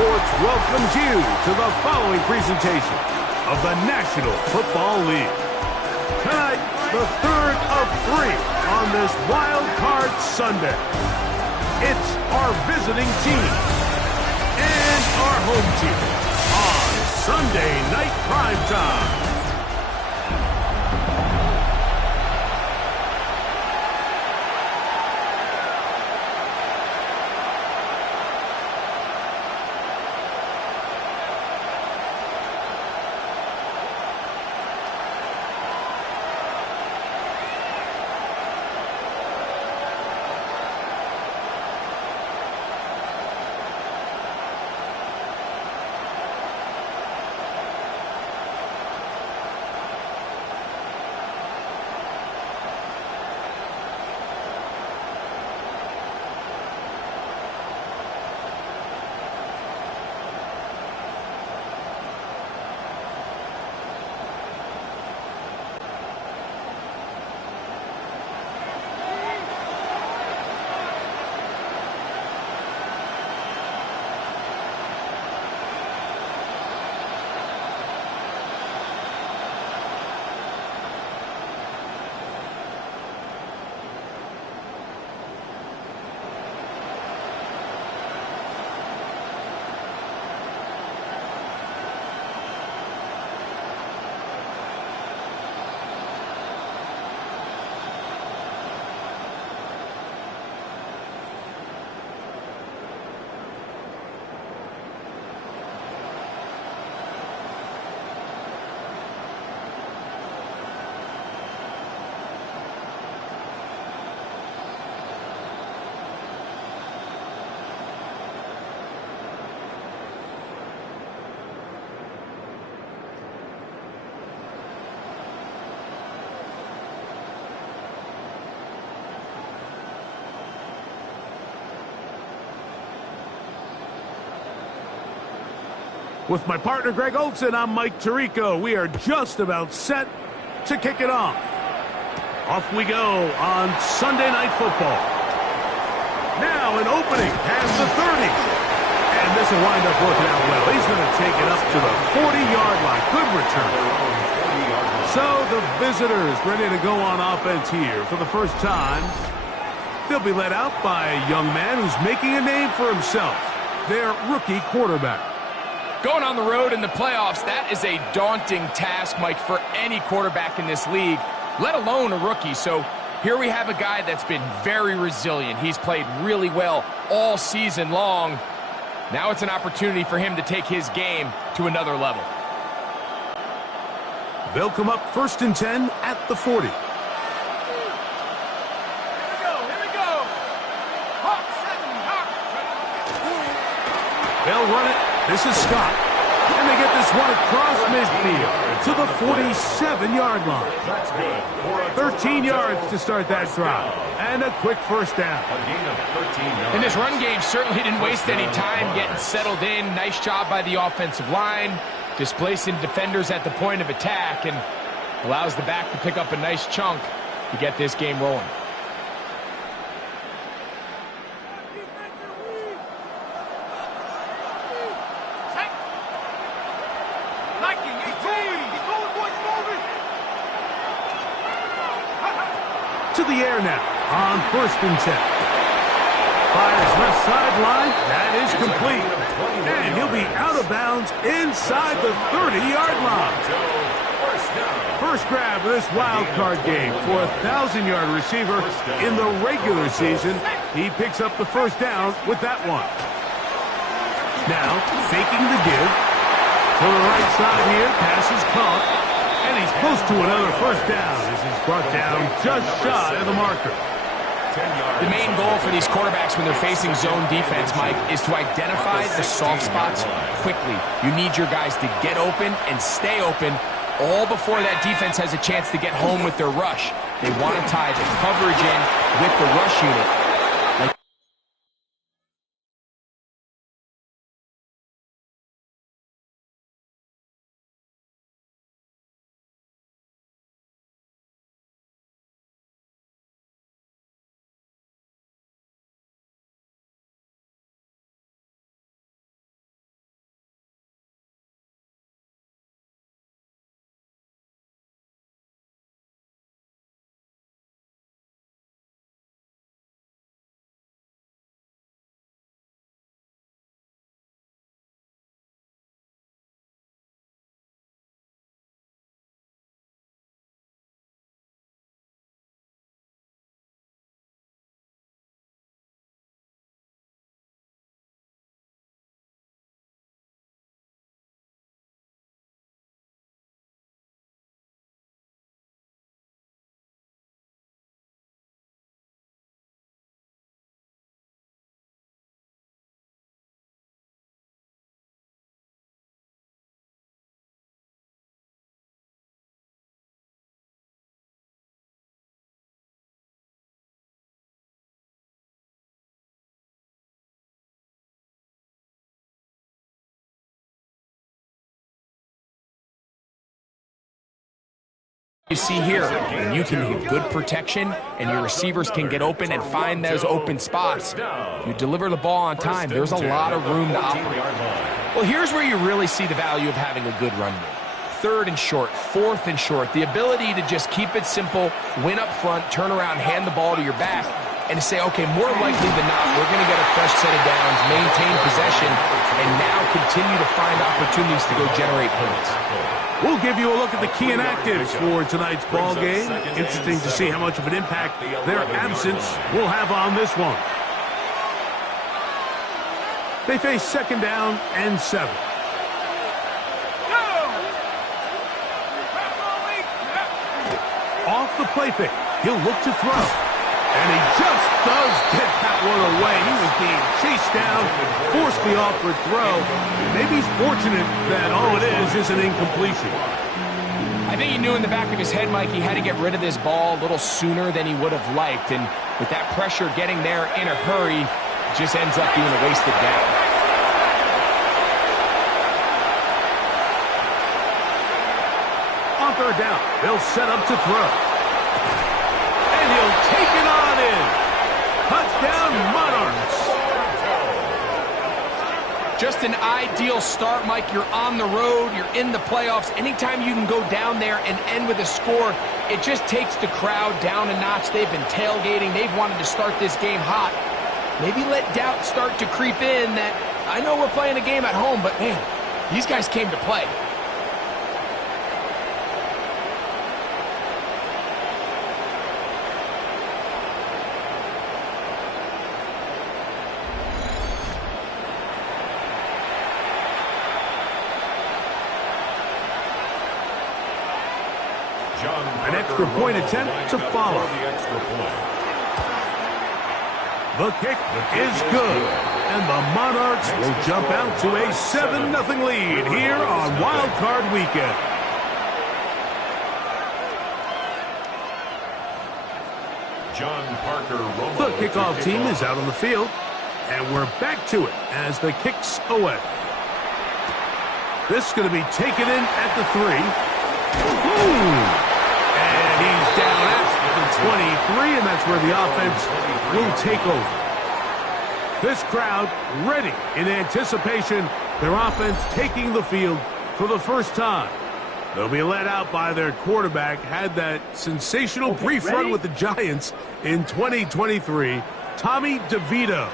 Sports welcomes you to the following presentation of the National Football League. Tonight, the third of three on this Wild Card Sunday. It's our visiting team and our home team on Sunday Night Primetime. With my partner, Greg Olson, I'm Mike Tirico. We are just about set to kick it off. Off we go on Sunday Night Football. Now an opening past the 30. And this will wind up working out well. He's going to take it up to the 40-yard line. Good return. So the visitors ready to go on offense here for the first time. They'll be led out by a young man who's making a name for himself, their rookie quarterback. Going on the road in the playoffs, that is a daunting task, Mike, for any quarterback in this league, let alone a rookie. So here we have a guy that's been very resilient. He's played really well all season long. Now it's an opportunity for him to take his game to another level. They'll come up 1st and 10 at the 40. Here we go. Hawk 7, Hawk. They'll run it. This is Scott, and they get this one across midfield to the 47-yard line. 13 yards to start that drive, and a quick first down. And this run game certainly didn't waste any time getting settled in. Nice job by the offensive line, displacing defenders at the point of attack, and allows the back to pick up a nice chunk to get this game rolling. To the air now on 1st and 10. Fires left sideline. That is complete. And he'll be out of bounds inside the 30-yard line. First grab of this wild card game for a 1,000-yard receiver in the regular season. He picks up the first down with that one. Now faking the give. To the right side here. Pass is caught. And he's close to another first down as he's brought down just shy of the marker. The main goal for these quarterbacks when they're facing zone defense, Mike, is to identify the soft spots quickly. You need your guys to get open and stay open all before that defense has a chance to get home with their rush. They want to tie the coverage in with the rush unit. You see here, when you can get good protection and your receivers can get open and find those open spots, if you deliver the ball on time, there's a lot of room to operate. Well, here's where you really see the value of having a good run game. 3rd and short, 4th and short, the ability to just keep it simple, win up front, turn around, hand the ball to your back, and to say, okay, more likely than not, we're going to get a fresh set of downs, maintain possession, and now continue to find opportunities to go generate points. We'll give you a look at the key inactives for tonight's ball game. Interesting to see how much of an impact their absence will have on this one. They face 2nd down and 7. Off the play fake, he'll look to throw. And he just does get that one away. He was being chased down, forced the awkward throw. Maybe he's fortunate that all it is an incompletion. I think he knew in the back of his head, Mike, he had to get rid of this ball a little sooner than he would have liked. And with that pressure getting there in a hurry, it just ends up being a wasted down. On 3rd down, they'll set up to throw. And he'll take it on in. Touchdown, Monarchs. Just an ideal start, Mike. You're on the road. You're in the playoffs. Anytime you can go down there and end with a score, it just takes the crowd down a notch. They've been tailgating. They've wanted to start this game hot. Maybe let doubt start to creep in that, I know we're playing a game at home, but man, these guys came to play. An extra point attempt to follow. The kick is good. And the Monarchs will jump out to a 7-0 lead here on Wild Card Weekend. The kickoff team is out on the field. And we're back to it as the kick's away. This is going to be taken in at the 3. Ooh. And he's down at the 23, and that's where the offense will take over. This crowd ready in anticipation, their offense taking the field for the first time. They'll be led out by their quarterback, had that sensational brief run with the Giants in 2023, Tommy DeVito.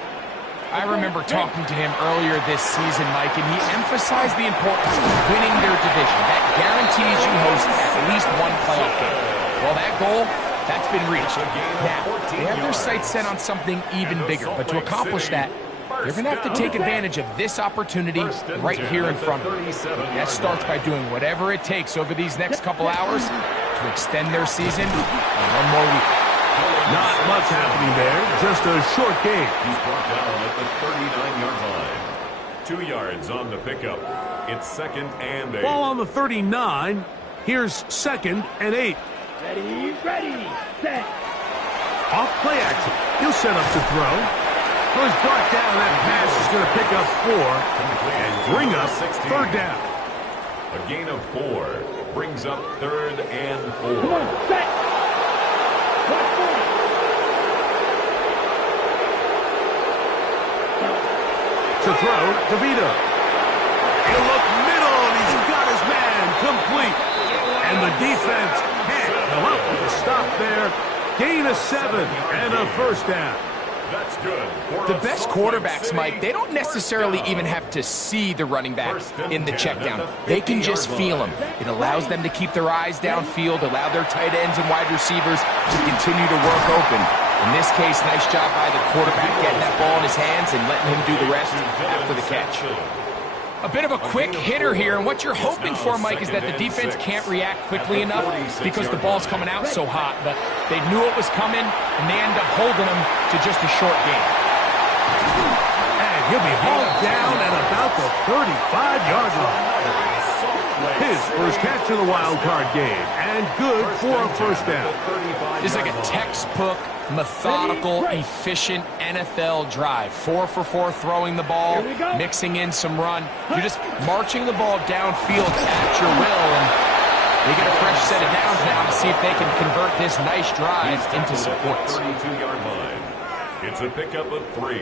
I remember talking to him earlier this season, Mike, and he emphasized the importance of winning their division. That guarantees you host at least one playoff game. Well, that goal, that's been reached. Now, they have their sights set on something even bigger, but to accomplish that, they're going to have to take advantage of this opportunity right here in front of them. That starts by doing whatever it takes over these next couple hours to extend their season by one more week. Not much happening there, just a short game. He's brought down at the 39-yard line. 2 yards on the pickup. It's 2nd and 8. Ball on the 39. Here's 2nd and 8. Ready, set. Off play action. He'll set up to throw. Well, he's brought down. That pass is going to pick up 4 and bring up 3rd down. A gain of 4 brings up 3rd and 4. Come on, set. To throw, DeVito. He'll look middle, and he's got his man complete. And the defense can't come up with a stop there. Gain of 7 and a 1st down. That's good. The best quarterbacks, Mike, they don't necessarily even have to see the running back in the check down. They can just feel him. It allows them to keep their eyes downfield, allow their tight ends and wide receivers to continue to work open. In this case, nice job by the quarterback getting that ball in his hands and letting him do the rest after the catch. A bit of a quick hitter here, and what you're hoping for, Mike, is that the defense can't react quickly enough because the ball's coming out so hot. But they knew it was coming, and they end up holding him to just a short gain. And he'll be hauled down at about the 35-yard line. His first catch of the wild card game, and good for a 1st down. This is like a textbook, methodical, efficient NFL drive. 4 for 4 throwing the ball, mixing in some run. You're just marching the ball downfield at your will, and they get a fresh set of downs now to see if they can convert this nice drive into some points. 32-yard line. It's a pickup of 3.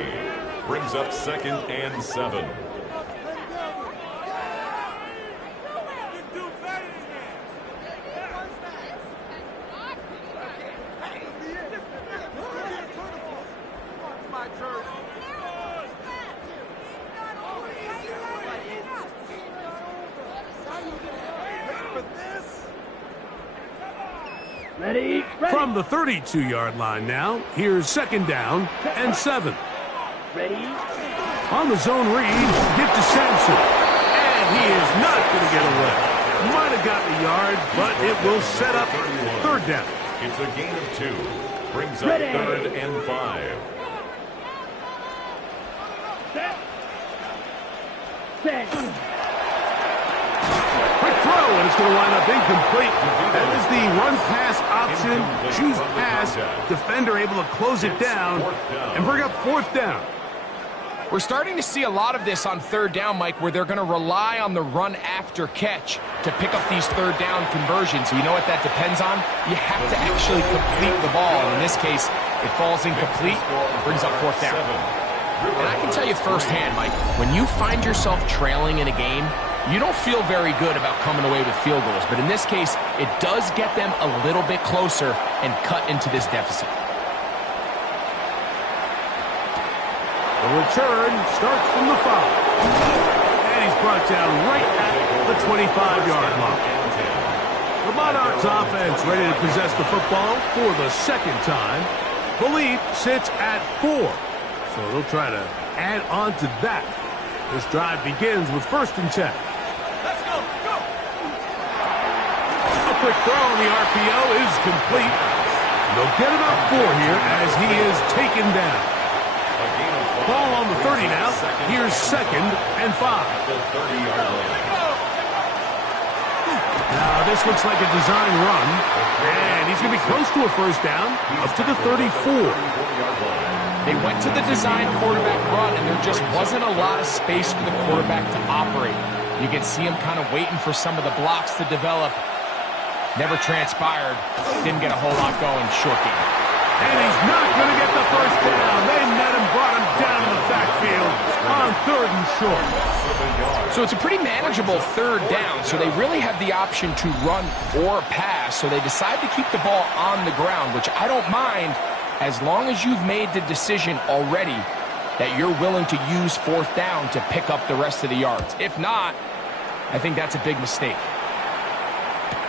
Brings up 2nd and 7. Ready, ready. From the 32-yard line now, here's 2nd down and 7. Ready. On the zone read, give to Sampson. And he is not going to get away. Might have gotten a yard, but it will set up 3rd down. It's a gain of 2. Brings up Ready. 3rd and 5. Set. Set. Quick throw, and it's going to wind up incomplete. That is the run-pass option. Choose pass. Defender able to close it down and bring up 4th down. We're starting to see a lot of this on 3rd down, Mike, where they're going to rely on the run after catch to pick up these 3rd down conversions. You know what that depends on? You have to actually complete the ball. In this case, it falls incomplete, brings up 4th down. And I can tell you firsthand, Mike, when you find yourself trailing in a game, you don't feel very good about coming away with field goals. But in this case, it does get them a little bit closer and cut into this deficit. The return starts from the 5. And he's brought down right at the 25-yard line. The Monarchs offense ready to possess the football for the 2nd time. Philippe sits at 4. So they'll try to add on to that. This drive begins with 1st and 10. Let's go, go! A quick throw on the RPO is complete. They'll get about 4 here as he is taken down. Ball on the 30 now. Here's 2nd and 5. Now this looks like a design run. And he's going to be close to a 1st down up to the 34. They went to the design quarterback run, and there just wasn't a lot of space for the quarterback to operate. You can see him kind of waiting for some of the blocks to develop. Never transpired. Didn't get a whole lot going. Short game. And he's not going to get the 1st down. They met him, brought him down in the backfield on 3rd and short. So it's a pretty manageable 3rd down, so they really have the option to run or pass, so they decide to keep the ball on the ground, which I don't mind as long as you've made the decision already that you're willing to use 4th down to pick up the rest of the yards. If not, I think that's a big mistake.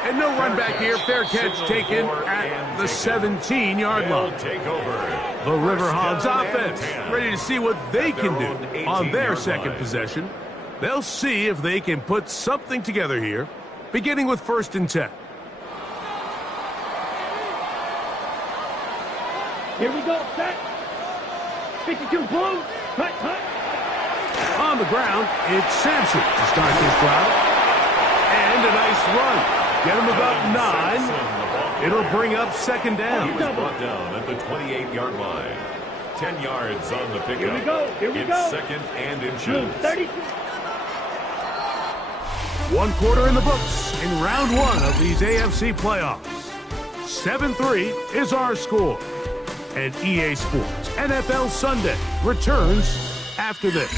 And no run back here. Fair catch taken at the 17-yard line. The Riverhogs offense ready to see what they can do on their 2nd possession. They'll see if they can put something together here, beginning with 1st and 10. Here we go. Set. 52 blue. Cut, cut. On the ground, it's Sampson to start this drive. And a nice run. Get him about 9. It'll bring up 2nd down. He was brought down at the 28-yard line. 10 yards on the pickup. Here we go. Here we go. It's 2nd and Blue, inches. 30. 1 quarter in the books in round 1 of these AFC playoffs. 7-3 is our score. And EA Sports NFL Sunday returns after this.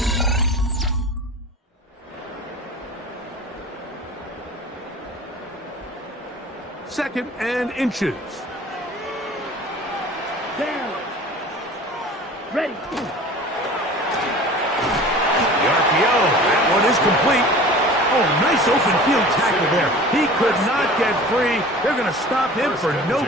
2nd and inches. Down. Ready. The RPO, that one is complete. Oh, nice open field tackle there. He could not get free. They're going to stop him for no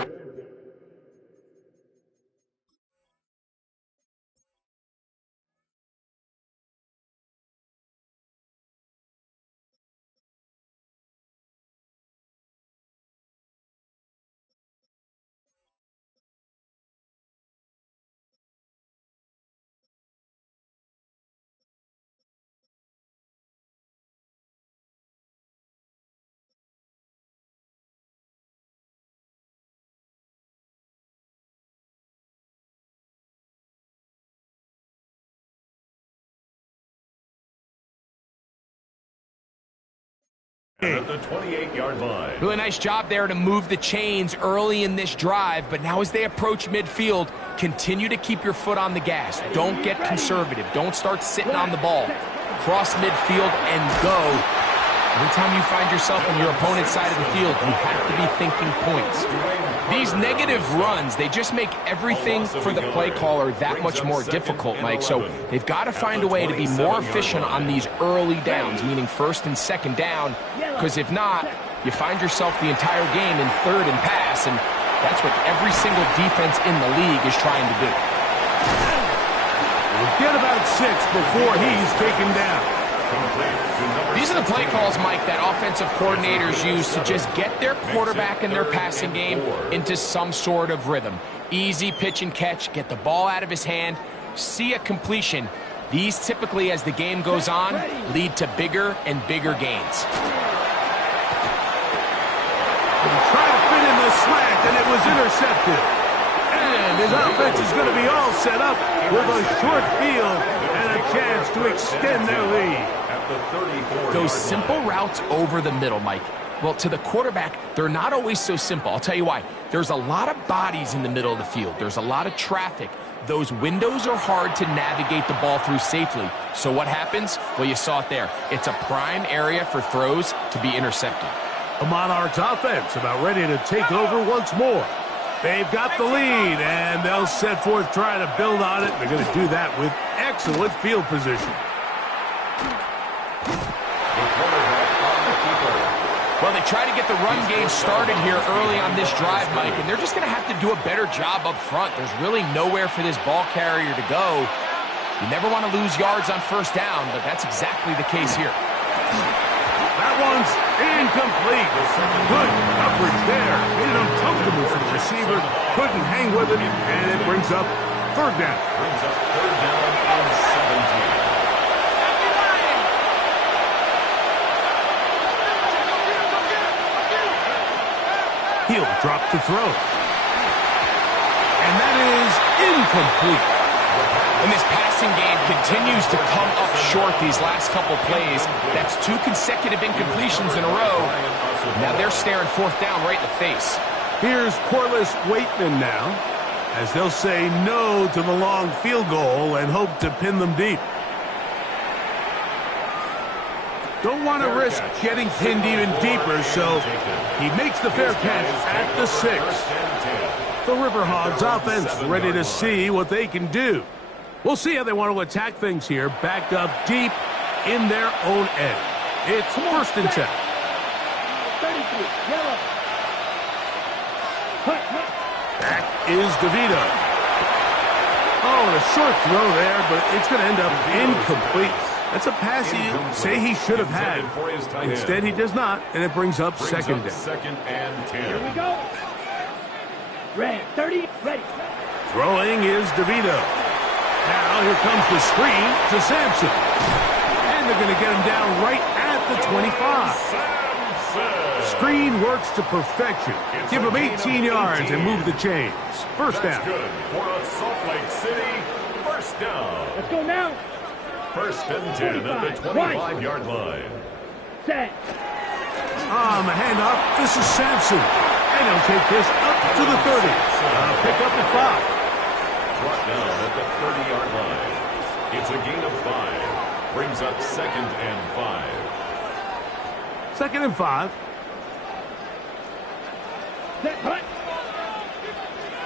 At the 28-yard line. Really nice job there to move the chains early in this drive, but now as they approach midfield, continue to keep your foot on the gas. Don't get conservative. Don't start sitting on the ball. Cross midfield and go. Every time you find yourself on your opponent's side of the field, you have to be thinking points. These negative runs, they just make everything for the play caller that much more difficult, Mike. So they've got to find a way to be more efficient on these early downs, meaning first and second down, because if not, you find yourself the entire game in third and pass, and that's what every single defense in the league is trying to do. We'll get about 6 before he's taken down. These are the play calls, Mike, that offensive coordinators use to just get their quarterback and their passing game into some sort of rhythm. Easy pitch and catch, get the ball out of his hand, see a completion. These typically, as the game goes on, lead to bigger and bigger gains. Try to fit in the slant, and it was intercepted. And his offense is going to be all set up with a short field and a chance to extend their lead. Those simple routes over the middle, Mike. Well, to the quarterback, they're not always so simple. I'll tell you why. There's a lot of bodies in the middle of the field. There's a lot of traffic. Those windows are hard to navigate the ball through safely. So what happens? Well, you saw it there. It's a prime area for throws to be intercepted. The Monarchs offense about ready to take over once more. They've got the lead, and they'll set forth trying to build on it. They're going to do that with excellent field position. Well, they try to get the run game started here early on this drive, Mike, and they're just going to have to do a better job up front. There's really nowhere for this ball carrier to go. You never want to lose yards on first down, but that's exactly the case here. That one's incomplete. Good coverage there. Made it uncomfortable for the receiver. Couldn't hang with it, and it brings up third down. Brings up third down and 17. He'll drop to throw. And that is incomplete. And this passing game continues to come up short these last couple plays. That's 2 consecutive incompletions in a row. Now they're staring fourth down right in the face. Here's Corliss Waitman now, as they'll say no to the long field goal and hope to pin them deep. Don't want to risk getting pinned even deeper, so he makes the fair catch at the 6. The Riverhogs offense ready to see what they can do. We'll see how they want to attack things here, backed up deep in their own end. It's first and 10. 33, yellow. Back is DeVito. Oh, and a short throw there, but it's going to end up incomplete. That's a pass you say he should have had. Instead, he does not, and it brings up second down. Second and 10. Here we go. Red, 30, ready. Throwing is DeVito. Now here comes the screen to Sampson. And they're going to get him down right at the 25. Screen works to perfection. Give him 18 yards and move the chains. First down. Good for a Salt Lake City first down. Let's go now. First and 10 at the 25-yard line. Set. On the handoff, this is Sampson. And he'll take this up to the 30. Pick up at 5. Brought down at the 30-yard line. It's a gain of 5. Brings up second and 5. Second and 5. Set, hut.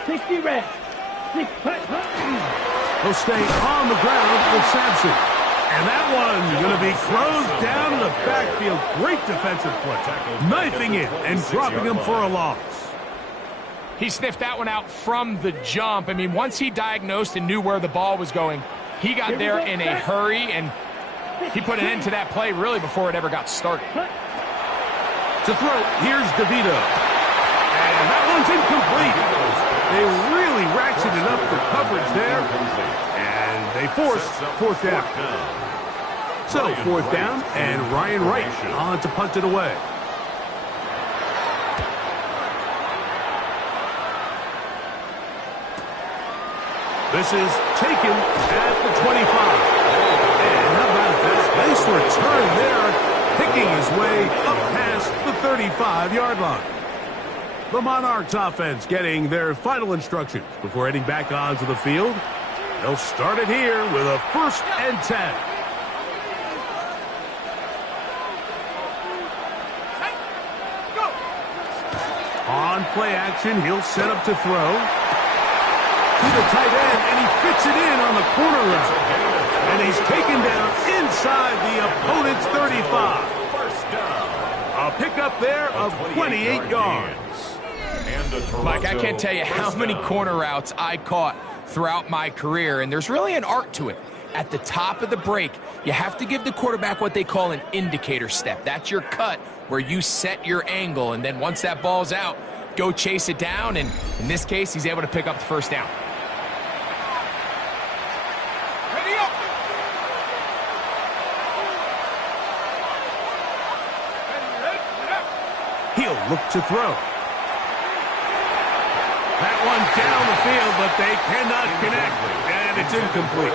60 red. 6, hut, hut. He'll stay on the ground with Sampson. And that one going to be closed down in the backfield. Great defensive play. Knifing it and dropping him for a loss. He sniffed that one out from the jump. I mean, once he diagnosed and knew where the ball was going, he got there in a hurry, and he put an end to that play really before it ever got started. To throw, here's DeVito. And that one's incomplete. They really ratcheted up the coverage there, and they forced fourth down. So, fourth down, and Ryan Wright on to punt it away. This is taken at the 25. And how about that? Nice return there picking his way up past the 35-yard line. The Monarchs offense getting their final instructions before heading back onto the field. They'll start it here with a 1st and 10. On play action, he'll set up to throw. To the tight end, and he fits it in on the corner route. And he's taken down inside the opponent's 35. A pickup there of 28 yards. Mike, I can't tell you how many corner routes I caught throughout my career, and there's really an art to it. At the top of the break, you have to give the quarterback what they call an indicator step. That's your cut where you set your angle, and then once that ball's out, go chase it down, and in this case, he's able to pick up the 1st down. He'll look to throw. That one down the field, but they cannot connect, and it's incomplete.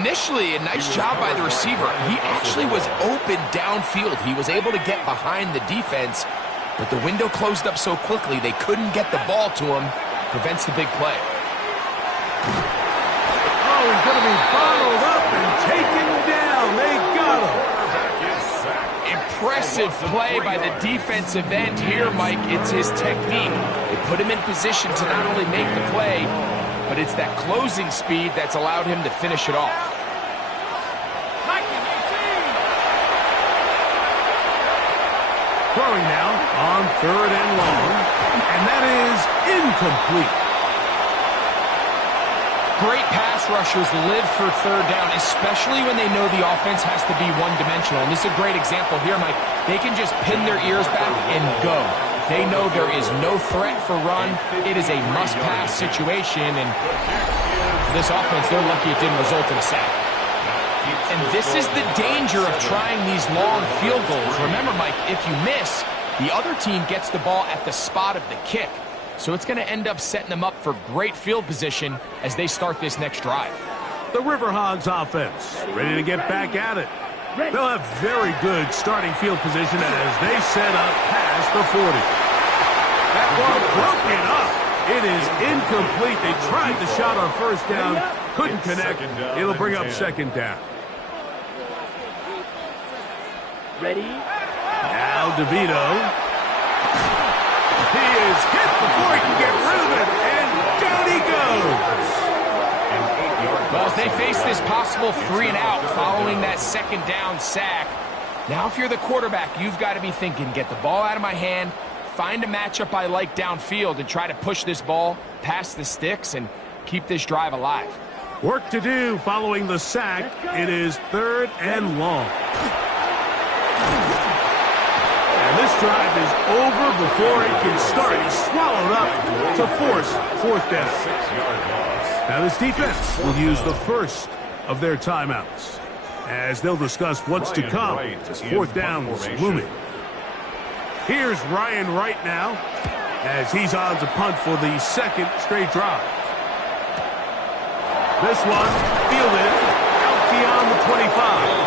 Initially, a nice job by the receiver. He actually was open downfield. He was able to get behind the defense, but the window closed up so quickly they couldn't get the ball to him. Prevents the big play. Oh, he's going to be bottled up and taken down. They got him. Impressive play by the defensive end here, Mike. It's his technique. It put him in position to not only make the play, but it's that closing speed that's allowed him to finish it off. Throwing now on 3rd and long, and that is incomplete. Great pass rushers live for 3rd down, especially when they know the offense has to be one-dimensional. And this is a great example here, Mike. They can just pin their ears back and go. They know there is no threat for run. It is a must-pass situation, and for this offense, they're lucky it didn't result in a sack. And this is the danger of trying these long field goals. Remember, Mike, if you miss, the other team gets the ball at the spot of the kick. So it's going to end up setting them up for great field position as they start this next drive. The Riverhogs offense ready to get back at it. They'll have very good starting field position as they set up past the 40. That ball broken up. It is incomplete. They tried the shot on 1st down, couldn't connect. It'll bring up 2nd down. Ready? Now DeVito. He is hit before he can get rid of it, and down he goes. Well, as they face this possible 3-and-out following that 2nd down sack, now if you're the quarterback, you've got to be thinking, get the ball out of my hand, find a matchup I like downfield, and try to push this ball past the sticks and keep this drive alive. Work to do following the sack. It is 3rd and long. This drive is over before it can start. He's swallowed up to force 4th down. Now this defense will use the first of their timeouts as they'll discuss what's to come as 4th down is looming. Here's Ryan Wright now as he's on to punt for the 2nd straight drive. This one fielded out beyond the 25.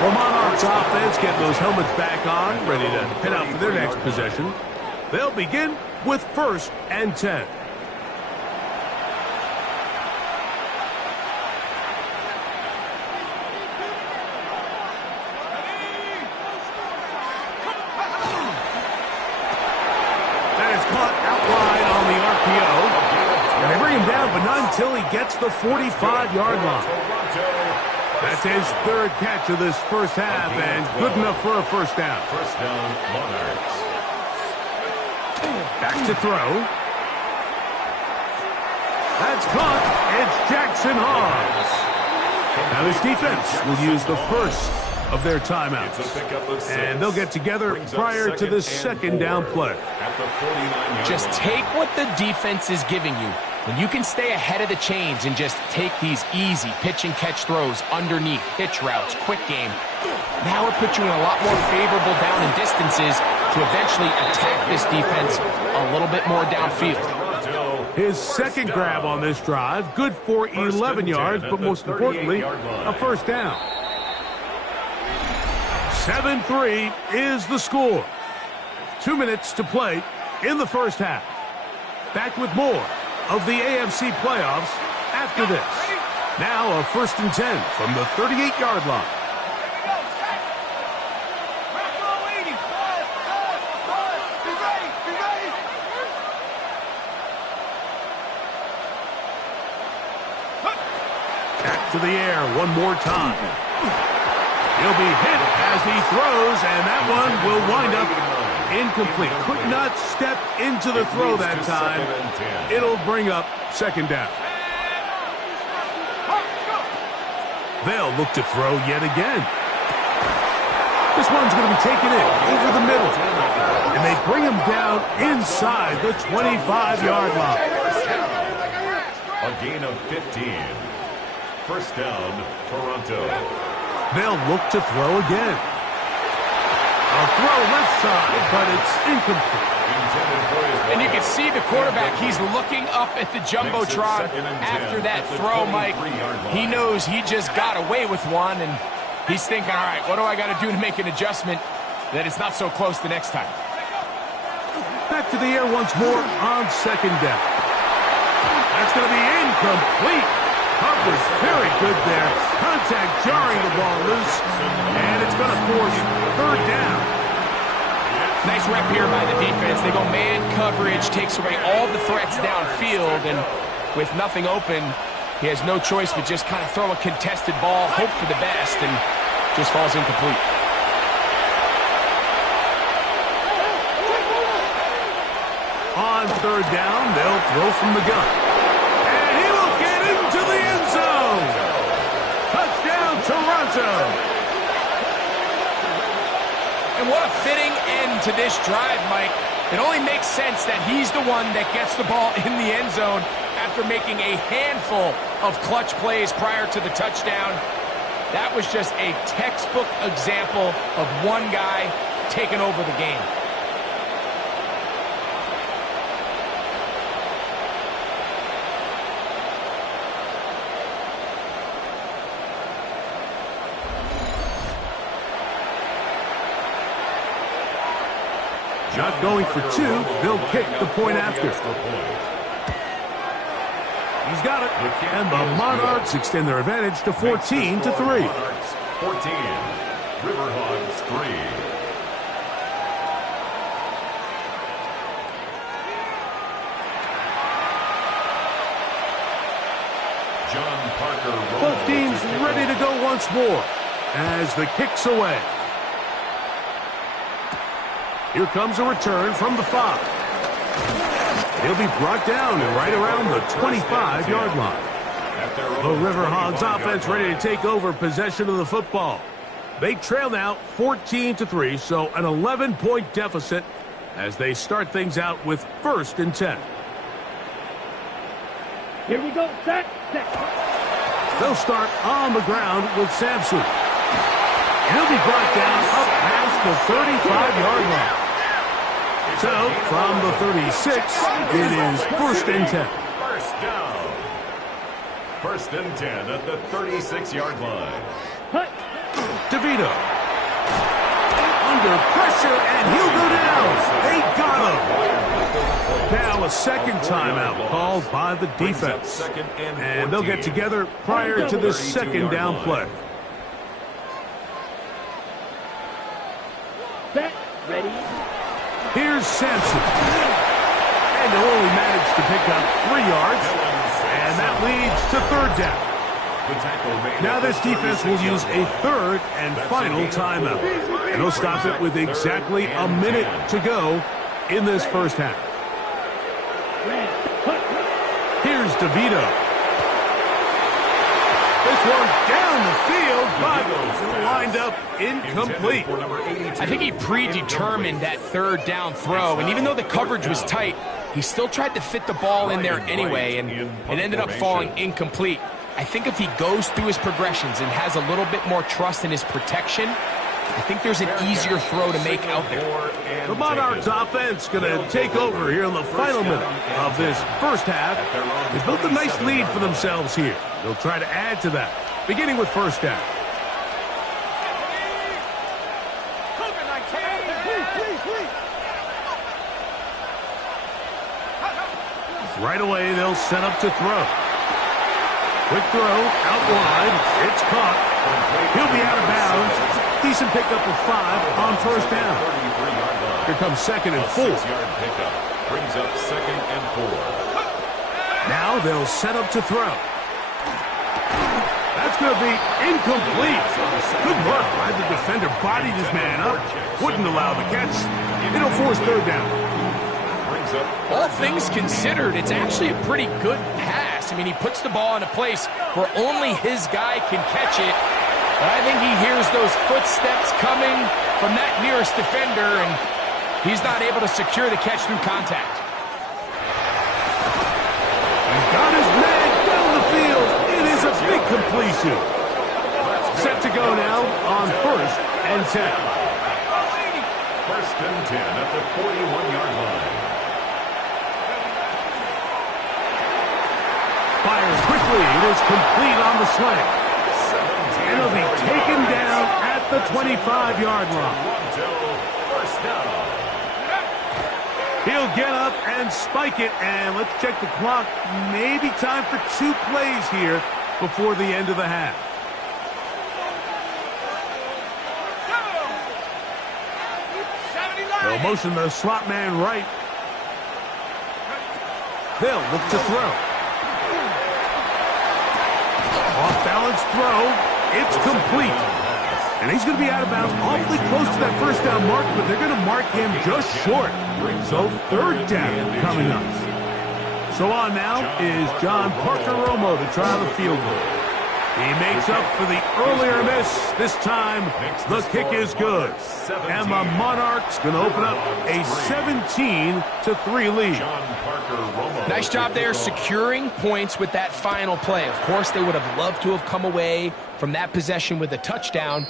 The Monarchs offense getting those helmets back on, ready to head out for their next possession. They'll begin with 1st and 10. That is caught out wide on the RPO. And they bring him down, but not until he gets the 45-yard line. That's his 3rd catch of this 1st half, and good enough for a 1st down. 1st down, Monarchs. Back to throw. That's caught. It's Jackson Hawes. Now this defense will use the first of their timeouts. And they'll get together prior to the 2nd down play. Just take what the defense is giving you. When you can stay ahead of the chains and just take these easy pitch and catch throws underneath, hitch routes, quick game, now it puts you in a lot more favorable down and distances to eventually attack this defense a little bit more downfield. His 2nd grab on this drive, good for 11 yards, but most importantly, a 1st down. 7-3 is the score. 2 minutes to play in the first half. Back with more of the AFC playoffs after this. Now a 1st and 10 from the 38-yard line. Back to the air one more time. He'll be hit as he throws, and that one will wind up incomplete. Could not step into the throw that time. It'll bring up 2nd down. They'll look to throw yet again. This one's going to be taken in over the middle. And they bring him down inside the 25-yard line. A gain of 15. 1st down, Toronto. They'll look to throw again. A throw left side, but it's incomplete. And you can see the quarterback, he's looking up at the Jumbotron after that throw, Mike. He knows he just got away with one, and he's thinking, all right, what do I got to do to make an adjustment that it's not so close the next time? Back to the air once more on 2nd down. That's going to be incomplete. Coverage very good there. Contact jarring the ball loose, and it's going to force 3rd down. Nice rep here by the defense. They go man coverage, takes away all the threats downfield, and with nothing open, he has no choice but just kind of throw a contested ball, hope for the best, and just falls incomplete. On 3rd down, they'll throw from the gun. And he will get into the end zone. Touchdown, Toronto. And what a fitting end to this drive, Mike. It only makes sense that he's the one that gets the ball in the end zone after making a handful of clutch plays prior to the touchdown. That was just a textbook example of one guy taking over the game. Not going for 2. They'll kick the point after. He's got it. And the Monarchs extend their advantage to 14-3. 14. Riverhawks 3. John Parker. Both teams ready to go once more as the kick's away. Here comes a return from the 5. He'll be brought down right around the 25-yard line. The Riverhogs offense ready to take over possession of the football. They trail now 14-3, so an 11-point deficit as they start things out with 1st and 10. Here we go, set. They'll start on the ground with Sampson. He'll be brought down up past the 35-yard line. So, from the 36, it is 1st and 10. 1st down. 1st and 10 at the 36-yard line. DeVito. Under pressure, and he'll go down. They got him. Now a 2nd timeout called by the defense. And they'll get together prior to this 2nd down play. Set, ready. Here's Sampson. And they'll only manage to pick up 3 yards. And that leads to 3rd down. Now this defense will use a 3rd and final timeout. And they'll stop it with exactly a minute to go in this first half. Here's DeVito. This one down the field, but it'll wind up incomplete. I think he predetermined that 3rd down throw, and even though the coverage was tight, he still tried to fit the ball in there anyway, and it ended up falling incomplete. I think if he goes through his progressions and has a little bit more trust in his protection, I think there's an easier throw to make out there. The Monarchs offense going to take over here in the final minute of this first half. They built a nice lead for themselves here. They'll try to add to that, beginning with 1st down. Right away, they'll set up to throw. Quick throw, out wide. It's caught. He'll be out of bounds. Decent pickup of 5 on first down. Here comes 2nd and 4. 6-yard pickup brings up 2nd and 4. Now they'll set up to throw. That's going to be incomplete. Good work by the defender. Bodied his man up. Wouldn't allow the catch. It'll force 3rd down. All things considered, it's actually a pretty good pass. I mean, he puts the ball in a place where only his guy can catch it. But I think he hears those footsteps coming from that nearest defender, and he's not able to secure the catch through contact. He's got his man down the field. It is a big completion. Set to go now on 1st and 10. 1st and 10 at the 41-yard line. Fires quickly. It is complete on the slant. And it'll be taken down at the 25-yard line. First down. He'll get up and spike it, and let's check the clock. Maybe time for 2 plays here before the end of the half. They'll motion the slot man right. They'll look to throw. Off-balance throw. It's complete. And he's going to be out of bounds awfully close to that first down mark, but they're going to mark him just short. So 3rd down coming up. So on now is John Parker Romo to try the field goal. He makes up for the earlier miss. This time, the kick is good. And the Monarchs going to open up a 17-3 lead. Nice job there securing points with that final play. Of course, they would have loved to have come away from that possession with a touchdown,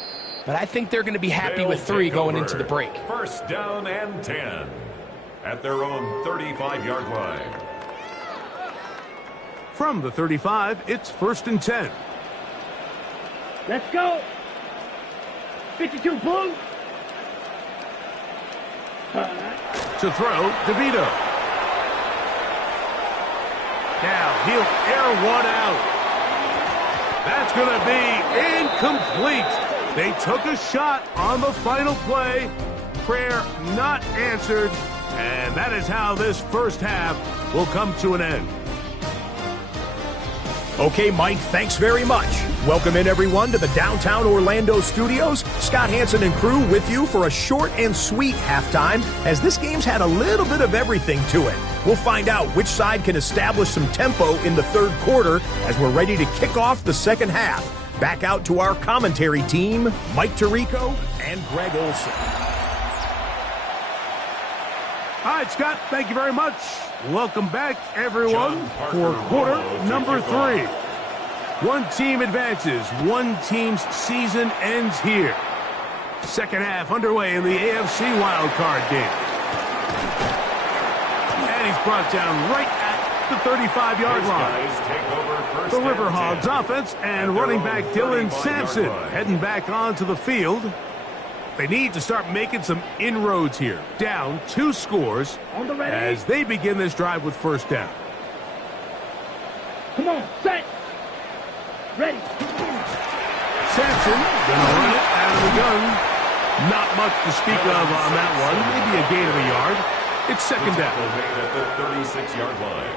but I think they're going to be happy with 3 going into the break. 1st down and 10 at their own 35-yard line. From the 35, it's 1st and 10. Let's go. 52 blue. To throw, DeVito. Now he'll air one out. That's going to be incomplete. They took a shot on the final play. Prayer not answered. And that is how this first half will come to an end. Okay, Mike, thanks very much. Welcome in, everyone, to the downtown Orlando studios. Scott Hansen and crew with you for a short and sweet halftime, as this game's had a little bit of everything to it. We'll find out which side can establish some tempo in the 3rd quarter as we're ready to kick off the 2nd half. Back out to our commentary team, Mike Tirico and Greg Olson. All right, Scott, thank you very much. Welcome back, everyone, for quarter number 3. One team advances. One team's season ends here. 2nd half underway in the AFC wildcard game. And he's brought down right at the 35-yard line. The Riverhogs offense and running back Dylan Sampson heading back onto the field. They need to start making some inroads here. Down 2 scores as they begin this drive with 1st down. Come on, set. Ready. Sampson gonna run it out of the gun. Not much to speak of on that one. Maybe a gain of a yard. It's 2nd down. Made at the 36-yard line.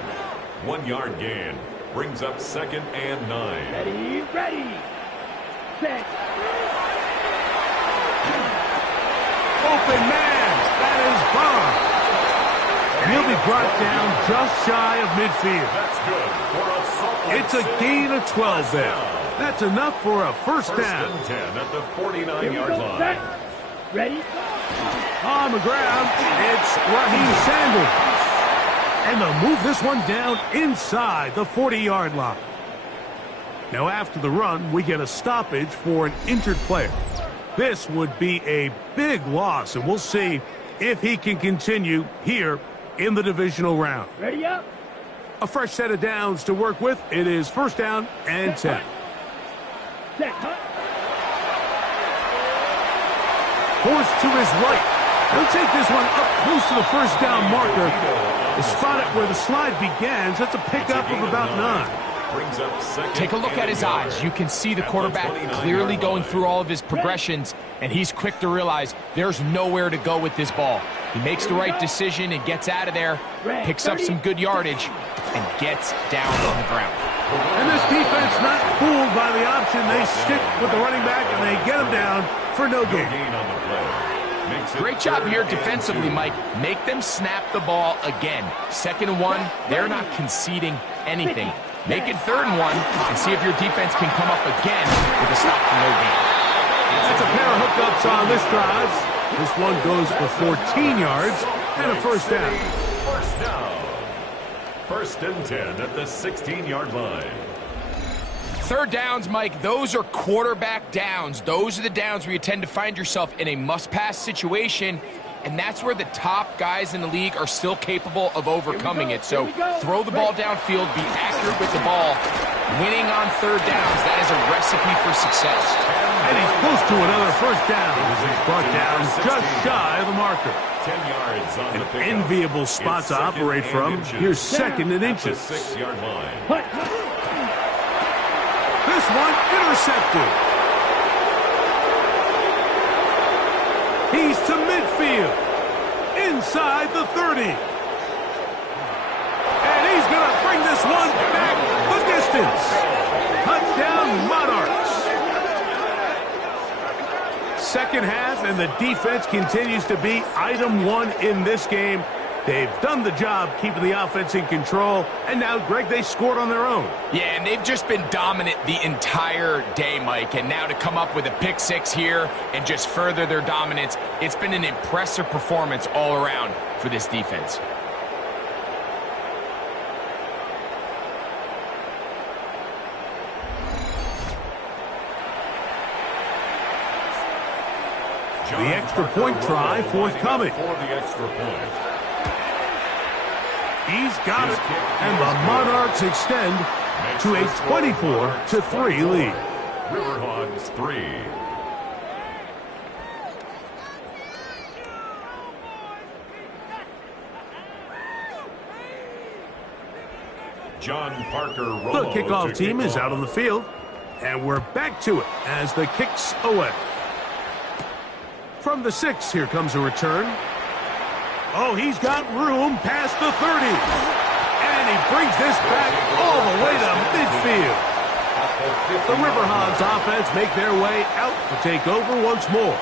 1-yard gain brings up 2nd and 9. Ready. Set. Open man. That is Bond. And he'll be brought down just shy of midfield. That's good for a It's a gain of 12 there. That's enough for a 1st down. 1st and 10 at the 49-yard line. Set. Ready. On the ground, it's Raheem Sanders. And they'll move this one down inside the 40-yard line. Now after the run, we get a stoppage for an injured player. This would be a big loss, and we'll see if he can continue here in the divisional round. Ready up. A fresh set of downs to work with. It is 1st down and 10. Set. Cut. Forced to his right. He'll take this one up close to the 1st down marker. is spotted where the slide begins. That's a pickup of about 9. Brings up second. Take a look at his eyes. You can see the quarterback clearly going through all of his progressions, and he's quick to realize there's nowhere to go with this ball. He makes the right decision and gets out of there, picks up some good yardage, and gets down on the ground. And this defense not fooled by the option. They stick with the running back, and they get him down for no gain. On the play. Great job here defensively, Mike. Make them snap the ball again. 2nd and 1, they're not conceding anything. Make it 3rd and 1 and see if your defense can come up again with a stop for no gain. That's a pair of hookups on this drive. This one goes for 14 yards and a first down. First down. 1st and 10 at the 16-yard line. 3rd downs, Mike, those are quarterback downs. Those are the downs where you tend to find yourself in a must-pass situation, and that's where the top guys in the league are still capable of overcoming it. So throw the ball downfield, be accurate with the ball. Winning on 3rd downs, that is a recipe for success. And he's close to another first down as he's brought down just shy of the marker. 10 yards on the pickup. Enviable spot to operate from. Here's 2nd and inches. 6-yard line. This one intercepted. He's to midfield. Inside the 30. And he's going to bring this one back the distance. Touchdown, Monarchs. 2nd half, and the defense continues to be item 1 in this game. They've done the job keeping the offense in control, and now, Greg, they scored on their own. Yeah, and they've just been dominant the entire day, Mike, and now to come up with a pick 6 here and just further their dominance, it's been an impressive performance all around for this defense. The extra point try forthcoming. For the extra point. He's got it, and the Monarchs extend to a 24-3 lead. Riverhogs 3. John Parker The kickoff team is out on the field, and we're back to it as the kick's away. From the 6, here comes a return. Oh, he's got room past the 30. And he brings this back all the way to midfield. The Riverhogs offense make their way out to take over once more.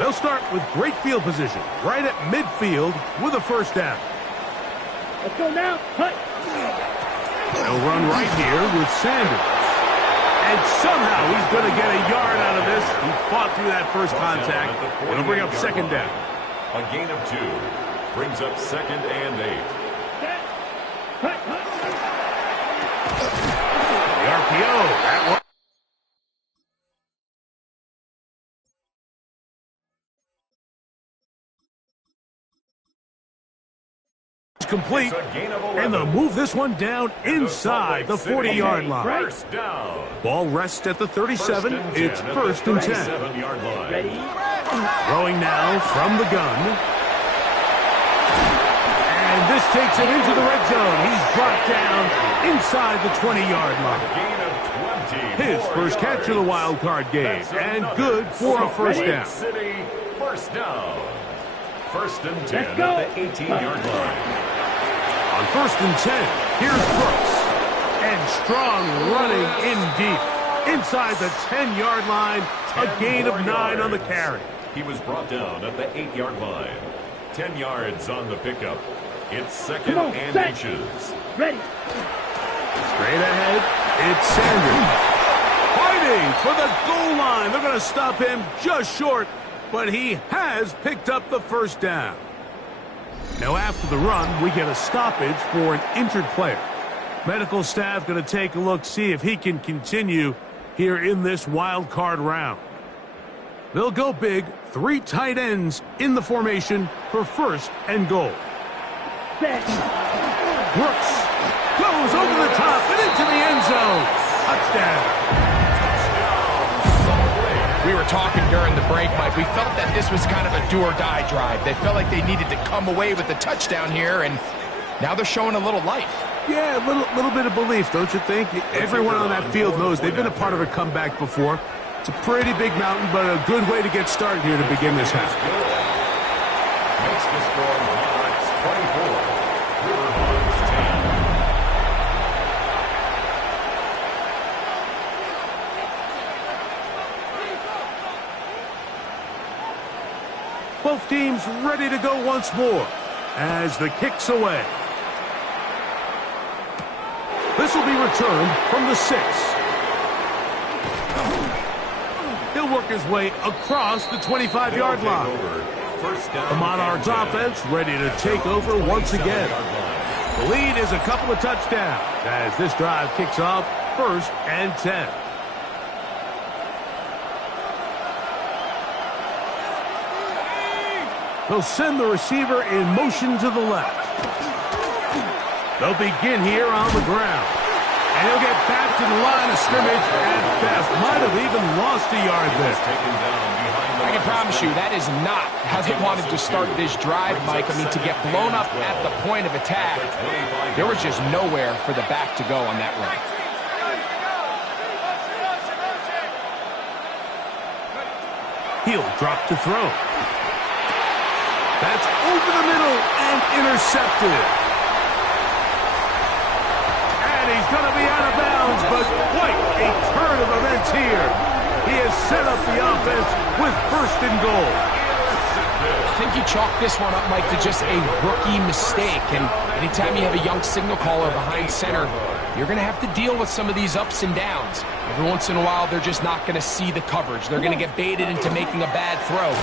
They'll start with great field position right at midfield with a first down. Let's go now. Hut. They'll run right here with Sanders. And somehow he's going to get a yard out of this. He fought through that first contact. It'll bring up 2nd down. A gain of 2 brings up 2nd and 8. The RPO. That one. Complete, and they'll move this one down inside the 40-yard line. First down. Ball rests at the 37. It's 1st and 10. 7-yard line. Throwing now from the gun. And this takes him into the red zone. He's brought down inside the 20-yard line. Gain of 20. His first catch of the wild card game, and good for a first down. City, first down. 1st and 10 at the 18-yard line. On 1st and 10, here's Brooks. And strong running in deep. Inside the 10-yard line, a gain of 9 on the carry. He was brought down at the 8-yard line. 10 yards on the pickup. It's 2nd and inches. Ready. Straight ahead, it's Sanders. Fighting for the goal line. They're going to stop him just short, but he has picked up the first down. Now after the run, we get a stoppage for an injured player. Medical staff going to take a look, see if he can continue here in this wild card round. They'll go big, 3 tight ends in the formation for 1st and goal. Brooks goes over the top and into the end zone. Touchdown. We were talking during the break, Mike. We felt that this was kind of a do-or-die drive. They felt like they needed to come away with the touchdown here, and Now they're showing a little life. Yeah, a little bit of belief, don't you think? Everyone on that field knows they've been a part of a comeback before. It's a pretty big mountain, but a good way to get started here to begin this half. Makes the score Monarchs 24, Riverhawks 10. Both teams ready to go once more as the kick's away. This will be returned from the 6. He'll work his way across the 25-yard line. The Monarchs offense ready to take over once again. The lead is a couple of touchdowns as this drive kicks off 1st and 10. They'll send the receiver in motion to the left. They'll begin here on the ground. And he'll get back to the line of scrimmage and Best might have even lost a yard there. I can promise you that is not how they wanted to start this drive, Mike. I mean, to get blown up at the point of attack, there was just nowhere for the back to go on that run. He'll drop to throw. That's over the middle and intercepted. And he's going to be out of bounds, but quite a turn of events here. He has set up the offense with 1st and goal. I think you chalk this one up, Mike, to just a rookie mistake. And anytime you have a young signal caller behind center, you're going to have to deal with some of these ups and downs. Every once in a while, they're just not going to see the coverage. They're going to get baited into making a bad throw.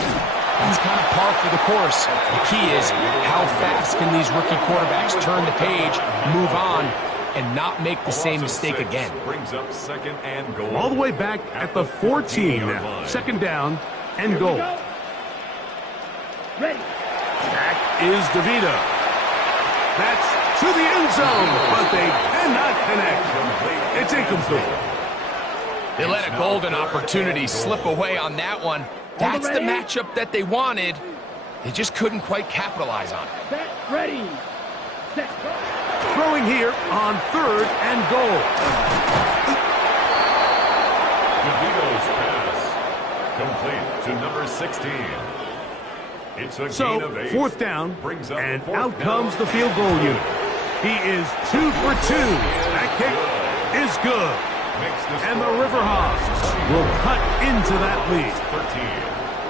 That's kind of par for the course. The key is how fast can these rookie quarterbacks turn the page, move on, and not make the same mistake again. Brings up 2nd and goal. All the way back at the 14 now. 2nd down and goal. Ready. Back is DeVito. That's to the end zone, but they cannot connect. It's incomplete. They let a golden opportunity slip away on that one. That's the matchup that they wanted. They just couldn't quite capitalize on it. Set. Ready. Set. Throwing here on 3rd and goal. DeVito's pass complete to number 16. It's a gain of 8. 4th down, Brings up and 4th out down. comes the field goal unit. He is 2 for 2. That kick is good. And the Riverhawks will cut into that lead. 13.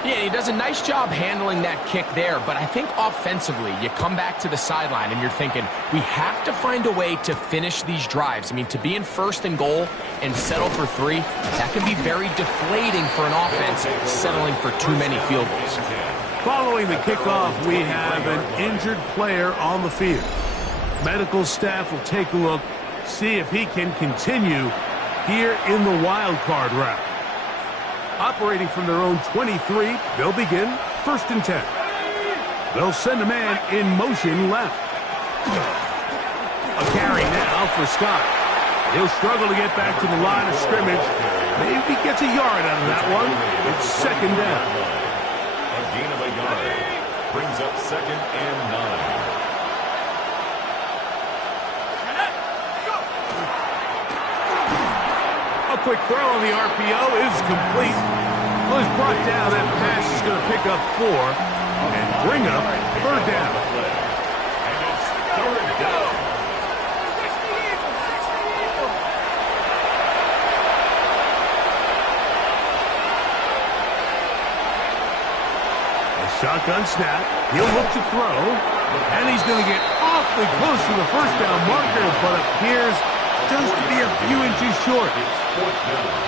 Yeah, he does a nice job handling that kick there, but I think offensively, you come back to the sideline and you're thinking, we have to find a way to finish these drives. I mean, to be in 1st and goal and settle for 3, that can be very deflating for an offense settling for too many field goals. Following the kickoff, we have an injured player on the field. Medical staff will take a look, see if he can continue here in the wild card route. Operating from their own 23, they'll begin 1st and 10. They'll send a man in motion left. A carry now for Scott. He'll struggle to get back to the line of scrimmage. Maybe gets a yard out of that one. It's 2nd down. A gain of a yard. Brings up 2nd and 9. A quick throw on the RPO is complete. Well, he's brought down. That pass is going to pick up 4 and bring up 3rd down. And it's 3rd down. A shotgun snap. He'll look to throw. And he's going to get awfully close to the 1st down marker, but appears just to be a few inches short.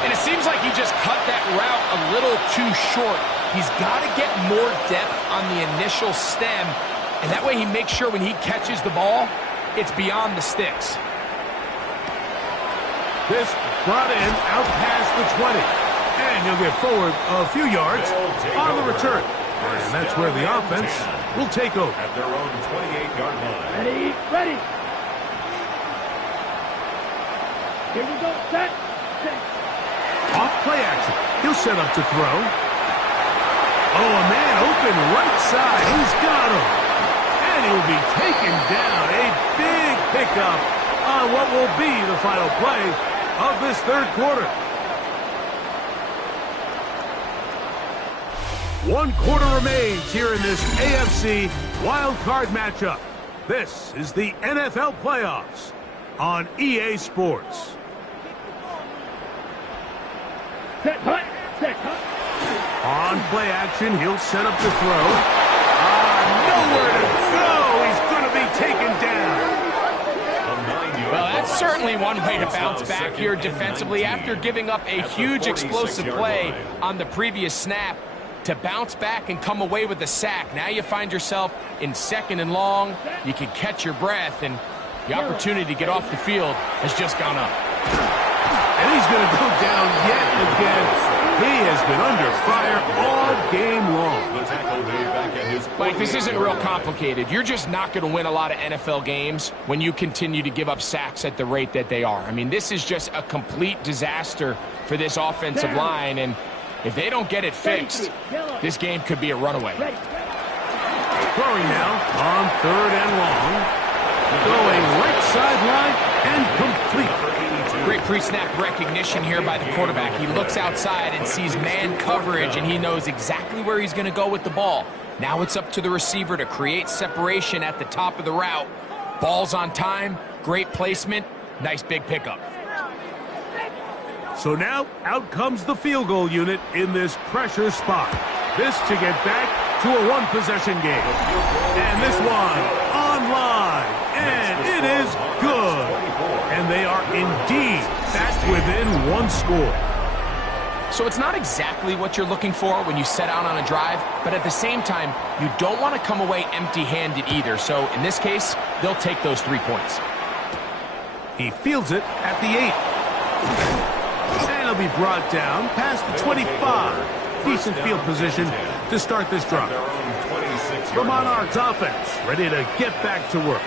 And it seems like he just cut that route a little too short. He's got to get more depth on the initial stem, and that way he makes sure when he catches the ball, it's beyond the sticks. This brought in out past the 20. And he'll get forward a few yards on the return. And that's where the offense will take over. At their own 28-yard line. Ready. Ready. Here we go. Set. Off play action. He'll set up to throw. Oh, a man open right side. He's got him. And he will be taken down. A big pickup on what will be the final play of this third quarter. One quarter remains here in this AFC wild card matchup. This is the NFL playoffs on EA Sports. Set, cut, set, cut. On play action, he'll set up the throw. Nowhere to go. He's going to be taken down. Well, that's certainly one way to bounce back here defensively after giving up a huge explosive play on the previous snap. To bounce back and come away with the sack. Now you find yourself in 2nd and long. You can catch your breath, and the opportunity to get off the field has just gone up. And he's going to go down yet again. He has been under fire all game long. Mike, this isn't real complicated. You're just not going to win a lot of NFL games when you continue to give up sacks at the rate that they are. I mean, this is just a complete disaster for this offensive line, and if they don't get it fixed, this game could be a runaway. Throwing now on 3rd and long. Going right sideline and complete. Great pre-snap recognition here by the quarterback. He looks outside and sees man coverage, and he knows exactly where he's going to go with the ball. Now it's up to the receiver to create separation at the top of the route. Ball's on time, great placement, nice big pickup. So now, out comes the field goal unit in this pressure spot. This to get back to a one-possession game. And this one online. And it is good. And they are indeed back within one score. So it's not exactly what you're looking for when you set out on a drive, but at the same time, you don't want to come away empty-handed either. So in this case, they'll take those 3 points. He fields it at the 8. And he'll be brought down past the 25. Decent field position to start this drive. The Monarchs offense ready to get back to work.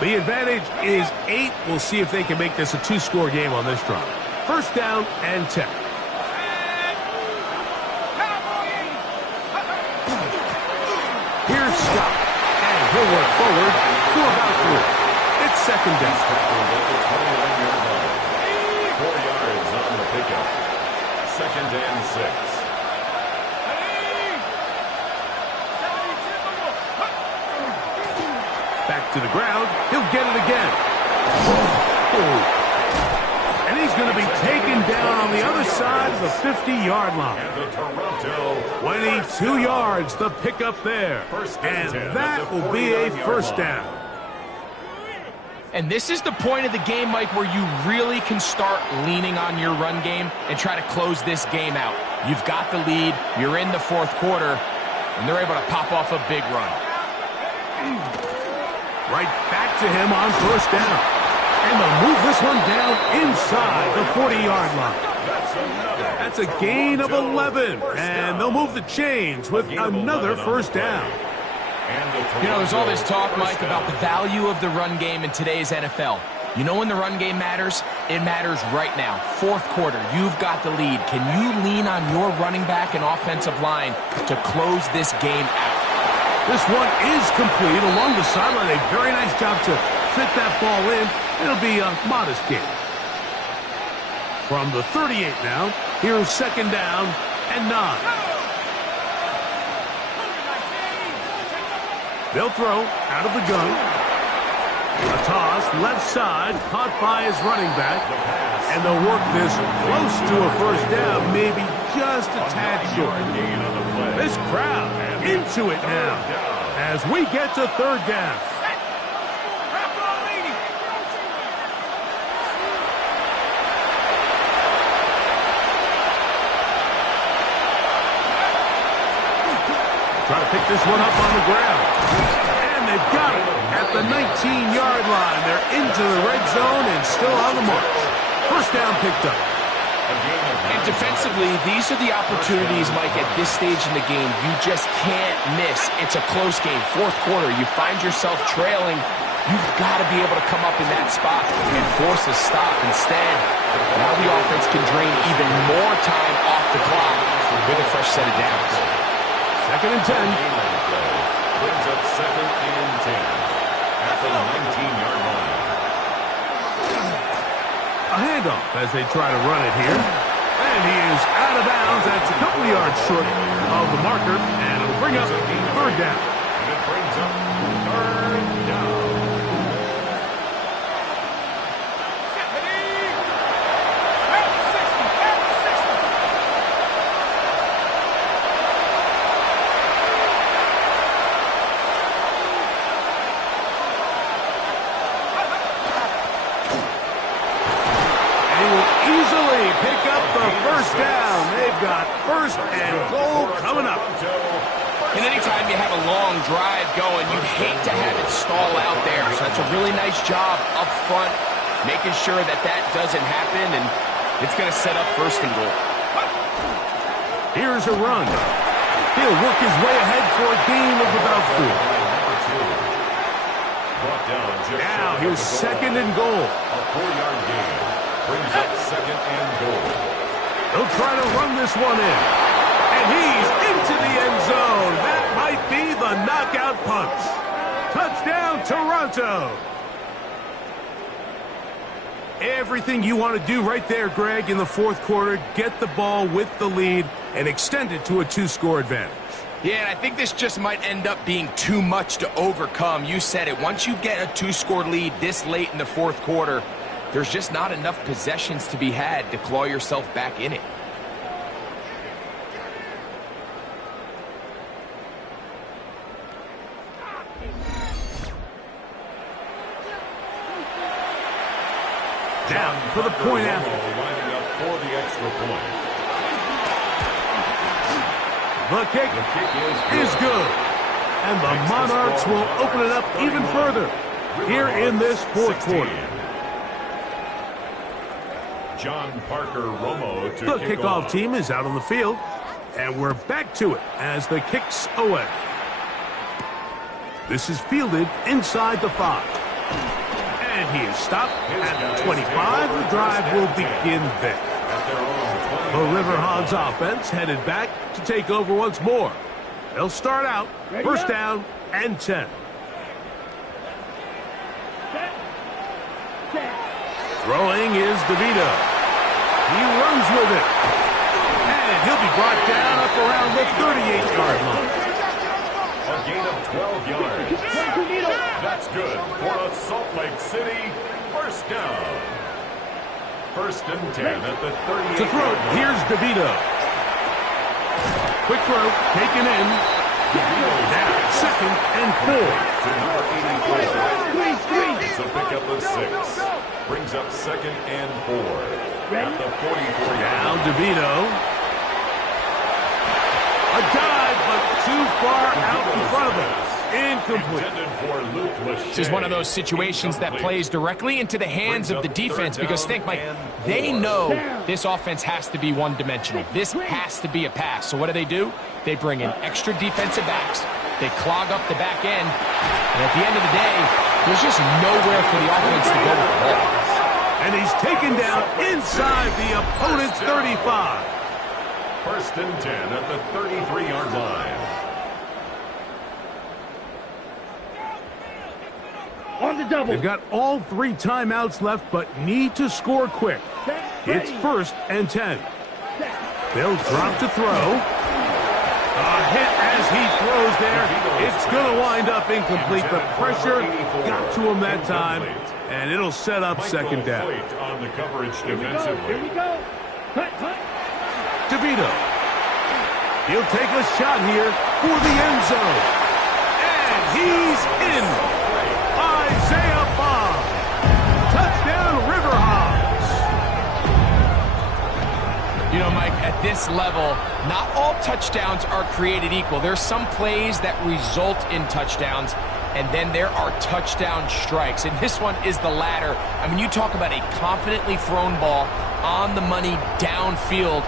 The advantage is 8. We'll see if they can make this a 2-score game on this drive. 1st down and 10. Here's Scott. And he'll work forward to about 3. It's 2nd down. 4 yards on the pickup. 2nd and 6. Back to the ground. He'll get it again. And he's going to be taken down on the other side of the 50-yard line. And the Toronto 22 yards, the pickup there. And that will be a 1st down. And this is the point of the game, Mike, where you really can start leaning on your run game and try to close this game out. You've got the lead, you're in the 4th quarter, and they're able to pop off a big run. Right back to him on 1st down. And they'll move this one down inside the 40-yard line. That's a gain of 11, and they'll move the chains with another 1st down. You know, there's all this talk, Mike, about the value of the run game in today's NFL. You know when the run game matters? It matters right now. 4th quarter, you've got the lead. Can you lean on your running back and offensive line to close this game out? This one is complete along the sideline. A very nice job to fit that ball in. It'll be a modest game. From the 38 now, here's 2nd down and 9. They'll throw out of the gun. A toss, left side, caught by his running back. And they'll work this close to a 1st down, maybe just a tad short. This crowd into it now as we get to 3rd down. Try to pick this one up on the ground. And they've got it at the 19-yard line. They're into the red zone and still on the march. 1st down picked up. And defensively, these are the opportunities, Mike, at this stage in the game you just can't miss. It's a close game. 4th quarter, you find yourself trailing. You've got to be able to come up in that spot and force a stop. Instead, now the offense can drain even more time off the clock with a fresh set of downs. 2nd and 10. up second and 10 at the 19-yard line. A handoff as they try to run it here. And he is out of bounds. That's a couple yards short of the marker. And it'll bring up third down. And it brings up third down. First down. They've got first and goal coming up. And anytime you have a long drive going, you'd hate to have it stall out there. So that's a really nice job up front, making sure that that doesn't happen, and it's going to set up first and goal. Here's a run. He'll work his way ahead for a gain of about 4. Now here's second and goal. A 4-yard gain brings up second and goal. They'll try to run this one in. And he's into the end zone. That might be the knockout punch. Touchdown, Toronto. Everything you want to do right there, Greg, in the fourth quarter. Get the ball with the lead and extend it to a 2-score advantage. Yeah, and I think this just might end up being too much to overcome. You said it. Once you get a 2-score lead this late in the fourth quarter, there's just not enough possessions to be had to claw yourself back in it. Now for the point after. Lining up for the extra point. The kick is good. And the Monarchs will open it up even further here in this fourth quarter. John Parker Romo to the kickoff team is out on the field, and we're back to it as the kick's away. This is fielded inside the 5. And he is stopped at the 25. The drive will begin there. The Riverhogs offense headed back to take over once more. They'll start out first down and 10. Throwing is DeVito. He runs with it. And he'll be brought down up around the 38-yard line. A gain of 12 yards. That's good for a Salt Lake City first down. First and 10 at the 38. To throw, here's DeVito. Quick throw, taken in. Now, second and 4. It's a pickup of 6. Brings up second and 4. At the 44. Now DeVito. A dive, but too far out in front of him. Incomplete. This is one of those situations that plays directly into the hands of the defense because, think, Mike, they know this offense has to be one-dimensional. This has to be a pass. So what do? They bring in extra defensive backs. They clog up the back end. And at the end of the day, there's just nowhere for the offense to go with the ball. And he's taken down inside the opponent's 35. First and 10 at the 33-yard line. On the double. They've got all 3 timeouts left, but need to score quick. It's first and 10. They'll drop to throw. A hit as he throws there. It's going to wind up incomplete. The pressure got to him that time, and it'll set up second down. On the coverage defensively. Here we go. Cut. DeVito. He'll take a shot here for the end zone. And he's in. Isaiah Bond. Touchdown, Riverhogs. You know, Mike, at this level, not all touchdowns are created equal. There's some plays that result in touchdowns, and then there are touchdown strikes. And this one is the latter. I mean, you talk about a confidently thrown ball on the money downfield.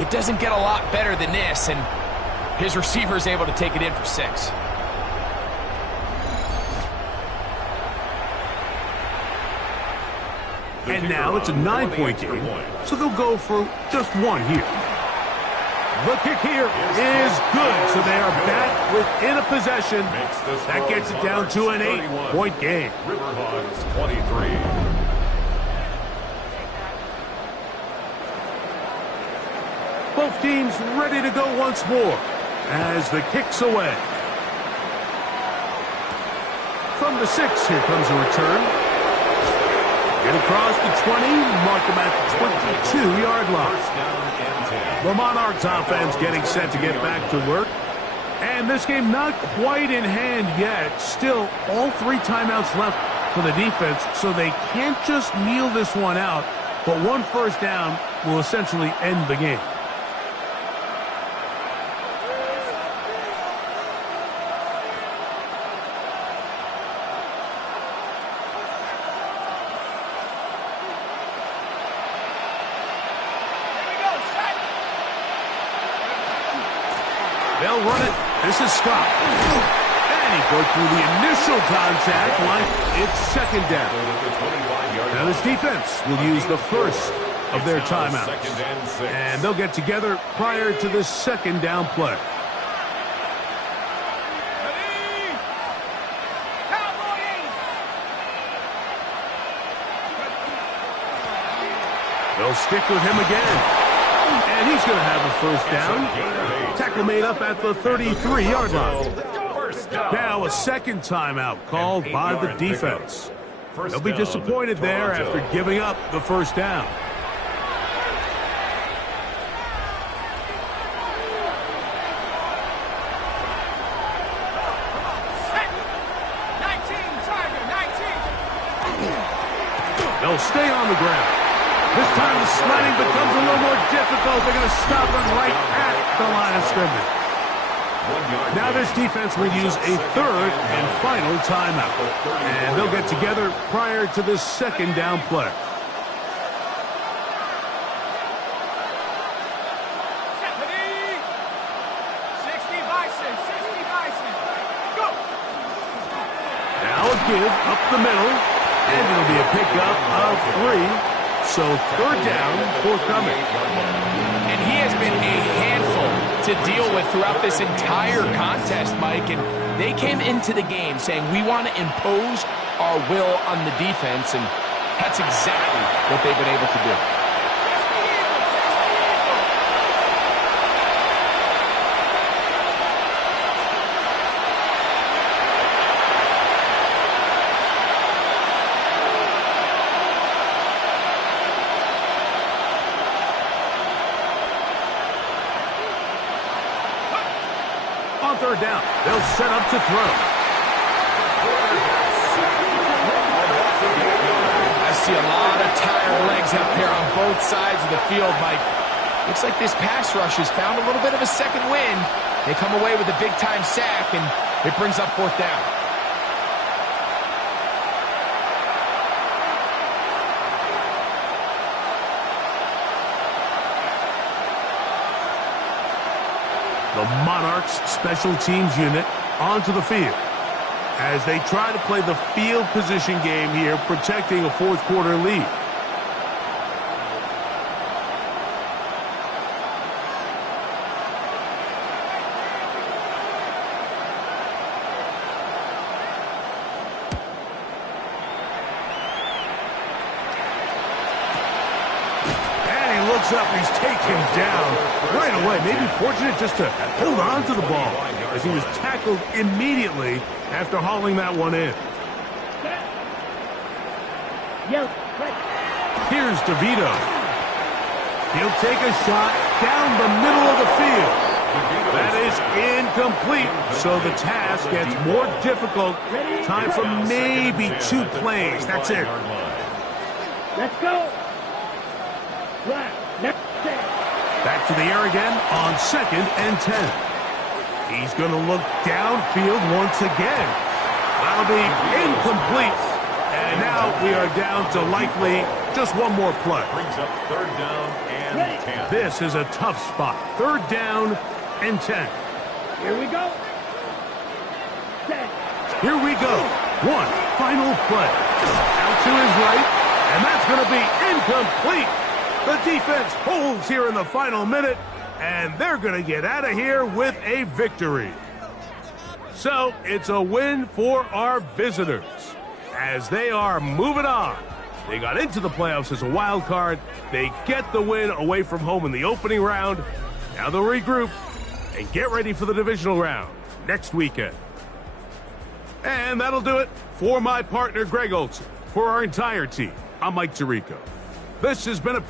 It doesn't get a lot better than this, and his receiver is able to take it in for 6. And now it's a 9-point game, so they'll go for just 1 here. The kick here is good, so they are back within a possession. That gets it down to an 8-point game. Riverhogs 23. Both teams ready to go once more as the kick's away. From the 6, here comes a return. Get across the 20, mark them at the 22-yard line. The Monarchs offense getting set to get back to work. And this game not quite in hand yet. Still, all 3 timeouts left for the defense, so they can't just kneel this one out. But 1 first down will essentially end the game. They'll run it. This is Scott. And he broke through the initial contact line. It's second down. Now this defense will use the first of their timeouts. And they'll get together prior to this second down play. They'll stick with him again. And he's going to have a first down. Tackle made up at the 33-yard line. Now a second timeout called by the defense. They'll be disappointed there after giving up the first down. They'll stay on the ground. This time the sliding becomes a little more difficult. They're going to stop him right at the line of scrimmage. Now this defense will use a third and final timeout. And they'll get together prior to this second down play. Now a give up the middle. And it'll be a pickup of 3. So third down, forthcoming. And he has been a handful to deal with throughout this entire contest, Mike. And they came into the game saying, we want to impose our will on the defense. And that's exactly what they've been able to do. Third down. They'll set up to throw. I see a lot of tired legs out there on both sides of the field, Mike. Looks like this pass rush has found a little bit of a second wind. They come away with a big-time sack, and it brings up fourth down. The Monarchs special teams unit onto the field as they try to play the field position game here, protecting a fourth quarter lead. Up, he's taken down right away. Maybe fortunate just to hold on to the ball as he was tackled immediately after hauling that one in. Here's DeVito. He'll take a shot down the middle of the field. That is incomplete, so the task gets more difficult. Time for maybe 2 plays. That's it. Let's go. Back to the air again on 2nd and 10. He's going to look downfield once again. That'll be incomplete. And now we are down to likely just one more play. Brings up third down and 10. This is a tough spot. Third down and 10. Here we go. Here we go. One final play. Out to his right, and that's going to be incomplete. The defense holds here in the final minute, and they're going to get out of here with a victory. So it's a win for our visitors as they are moving on. They got into the playoffs as a wild card. They get the win away from home in the opening round. Now they'll regroup and get ready for the divisional round next weekend. And that'll do it for my partner, Greg Olson. For our entire team, I'm Mike Tirico. This has been a